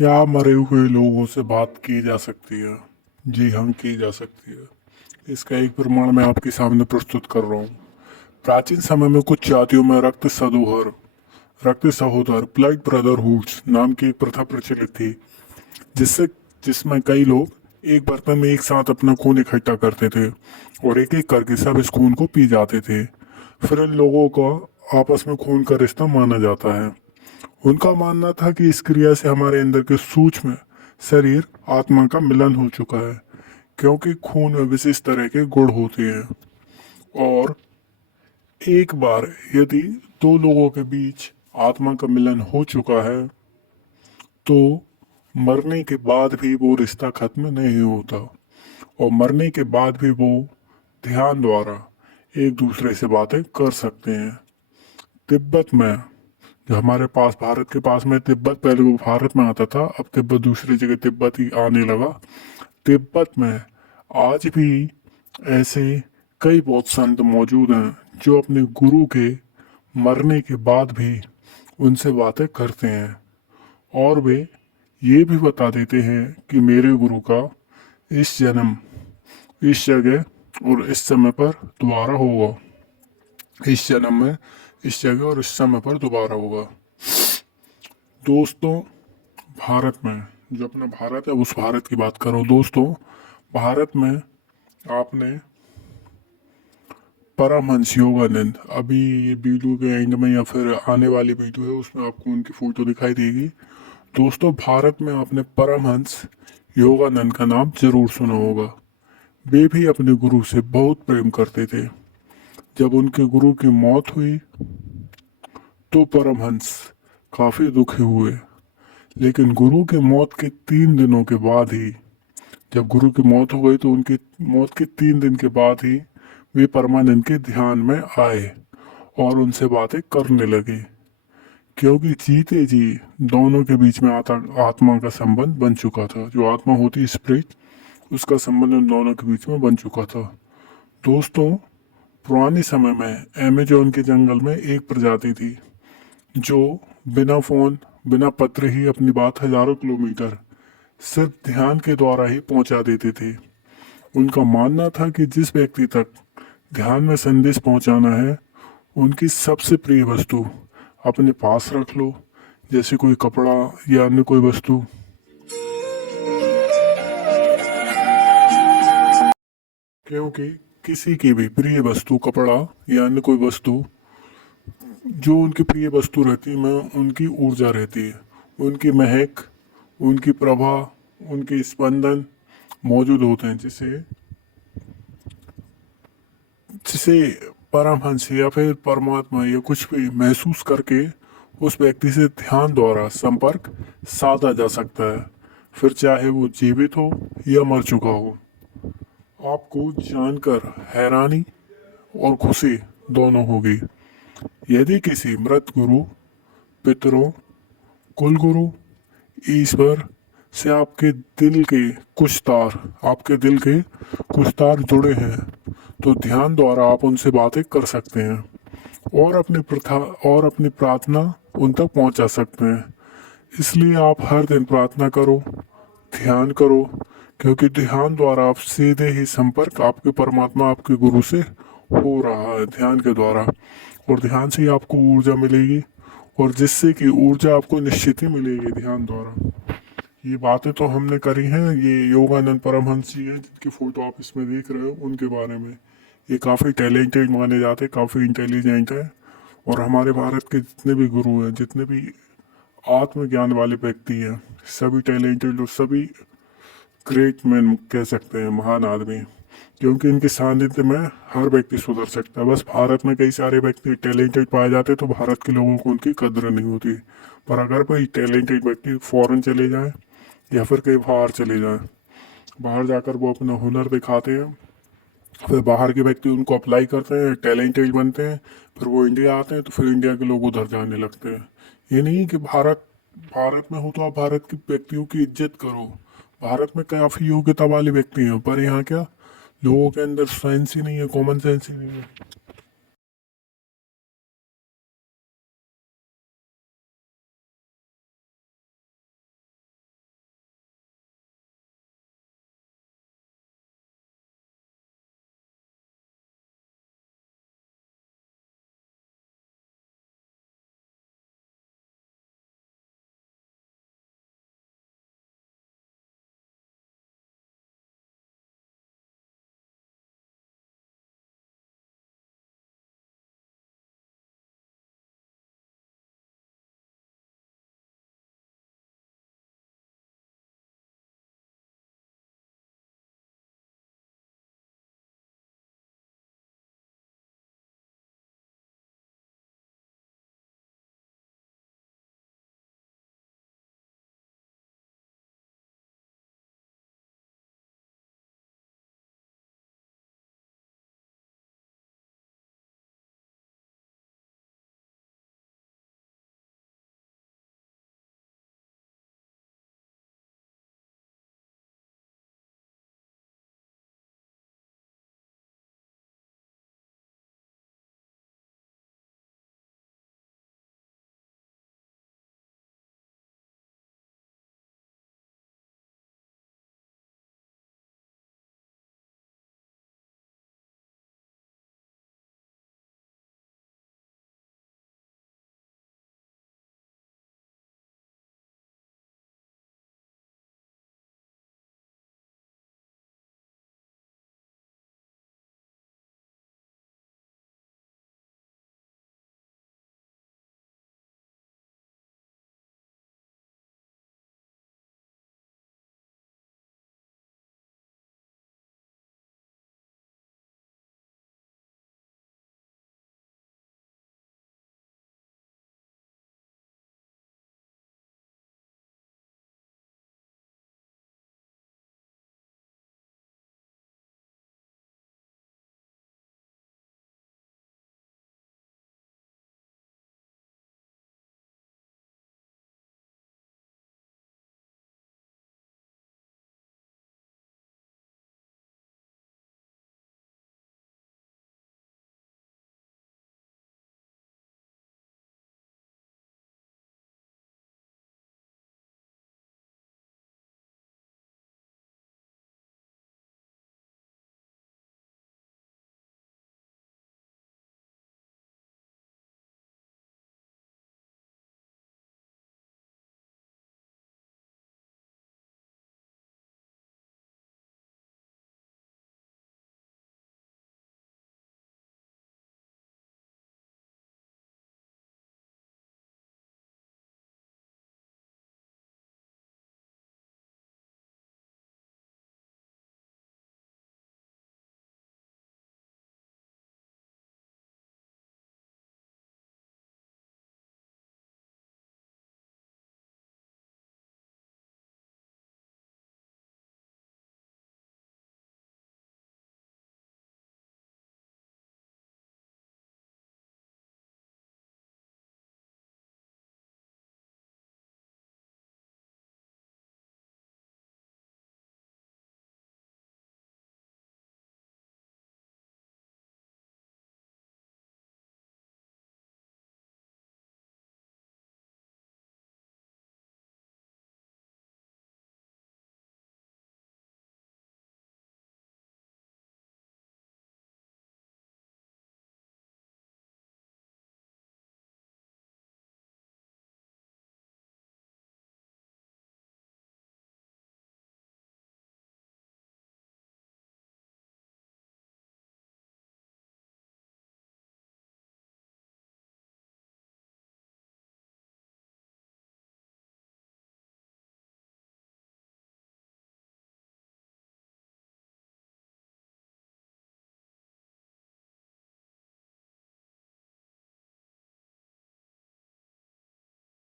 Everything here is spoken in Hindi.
क्या मरे हुए लोगों से बात की जा सकती है? जी हाँ, की जा सकती है। इसका एक प्रमाण मैं आपके सामने प्रस्तुत कर रहा हूँ। प्राचीन समय में कुछ जातियों में रक्त सहोदर ब्लड ब्रदरहुड्स नाम की एक प्रथा प्रचलित थी, जिससे जिसमें कई लोग एक बर्तन में एक साथ अपना खून इकट्ठा करते थे और एक एक करके सब इस खून को पी जाते थे। फिर इन लोगों को आपस में खून का रिश्ता माना जाता है। उनका मानना था कि इस क्रिया से हमारे अंदर के सूक्ष्म शरीर आत्मा का मिलन हो चुका है, क्योंकि खून में विशेष तरह के गुण होते हैं। और एक बार यदि दो लोगों के बीच आत्मा का मिलन हो चुका है, तो मरने के बाद भी वो रिश्ता खत्म नहीं होता, और मरने के बाद भी वो ध्यान द्वारा एक दूसरे से बातें कर सकते हैं। तिब्बत में, जो हमारे पास भारत के पास में तिब्बत, पहले वो भारत में आता था, अब तिब्बत दूसरी जगह तिब्बत ही आने लगा। तिब्बत में आज भी ऐसे कई बौद्ध संत मौजूद हैं जो अपने गुरु के मरने के बाद भी उनसे बातें करते हैं, और वे ये भी बता देते हैं कि मेरे गुरु का इस जन्म, इस जगह और इस समय पर दोबारा होगा। इस जन्म में इस जगह और इस समय पर दोबारा होगा। दोस्तों, भारत में, जो अपना भारत है उस भारत की बात करो दोस्तों। भारत में आपने परमहंस योगानंद, अभी ये वीडियो के एंड में या फिर आने वाली वीडियो है उसमें आपको उनकी फोटो दिखाई देगी। दोस्तों, भारत में आपने परमहंस योगानंद का नाम जरूर सुना होगा। वे भी अपने गुरु से बहुत प्रेम करते थे। जब उनके गुरु की मौत हुई तो परमहंस काफी दुखी हुए, लेकिन गुरु के मौत के 3 दिनों के बाद ही, जब गुरु की मौत हो गई तो उनकी मौत के 3 दिन के बाद ही वे परमानंद के ध्यान में आए और उनसे बातें करने लगे, क्योंकि जीते जी दोनों के बीच में आत्मा का संबंध बन चुका था। जो आत्मा होती स्पिरिट, उसका संबंध उन दोनों के बीच में बन चुका था। दोस्तों, पुराने समय में अमेजोन के जंगल में एक प्रजाति थी जो बिना फोन, बिना पत्र ही अपनी बात हजारों किलोमीटर सिर्फ ध्यान के द्वारा ही पहुंचा देते थे। उनका मानना था कि जिस व्यक्ति तक ध्यान में संदेश पहुंचाना है, उनकी सबसे प्रिय वस्तु अपने पास रख लो, जैसे कोई कपड़ा या अन्य कोई वस्तु। क्योंकि किसी की भी प्रिय वस्तु, कपड़ा या अन्य कोई वस्तु, जो उनकी प्रिय वस्तु रहती है में उनकी ऊर्जा रहती है, उनकी महक, उनकी प्रभा, उनके स्पंदन मौजूद होते हैं, जिसे जिसे परमहंस या फिर परमात्मा या कुछ भी महसूस करके उस व्यक्ति से ध्यान द्वारा संपर्क साधा जा सकता है, फिर चाहे वो जीवित हो या मर चुका हो। आपको जानकर हैरानी और खुशी दोनों होगी। यदि किसी मृत गुरु, पितरों, कुलगुरु, ईश्वर से आपके दिल के कुछ तार जुड़े हैं, तो ध्यान द्वारा आप उनसे बातें कर सकते हैं और अपनी प्रार्थना उन तक पहुंचा सकते हैं। इसलिए आप हर दिन प्रार्थना करो, ध्यान करो, क्योंकि ध्यान द्वारा आप सीधे ही संपर्क आपके परमात्मा, आपके गुरु से हो रहा है ध्यान के द्वारा, और ध्यान से ही आपको ऊर्जा मिलेगी, और जिससे कि ऊर्जा आपको निश्चित ही मिलेगी ध्यान द्वारा। ये बातें तो हमने करी हैं, ये योगानंद परमहंस जी हैं जिनकी फोटो आप इसमें देख रहे हो, उनके बारे में। ये काफ़ी टैलेंटेड माने जाते हैं, काफ़ी इंटेलिजेंट है, और हमारे भारत के जितने भी गुरु हैं, जितने भी आत्मज्ञान वाले व्यक्ति हैं, सभी टैलेंटेड और सभी ग्रेट मैन कह सकते हैं, महान आदमी, क्योंकि इनके सानिध्य में हर व्यक्ति सुधर सकता है। बस भारत में कई सारे व्यक्ति टैलेंटेड पाए जाते तो भारत के लोगों को उनकी कद्र नहीं होती, पर अगर कोई टैलेंटेड व्यक्ति फॉरेन चले जाए या फिर कहीं बाहर चले जाएं, बाहर जाकर वो अपना हुनर दिखाते हैं, फिर बाहर के व्यक्ति उनको अप्लाई करते हैं, टैलेंटेड बनते हैं, फिर वो इंडिया आते हैं तो फिर इंडिया के लोग उधर जाने लगते हैं। ये नहीं कि भारत भारत में हो तो आप भारत के व्यक्तियों की इज्जत करो। भारत में काफ़ी योग्यता वाले व्यक्ति हैं, पर यहाँ क्या, लोगों के अंदर सेंस ही नहीं है, कॉमन सेंस ही नहीं है।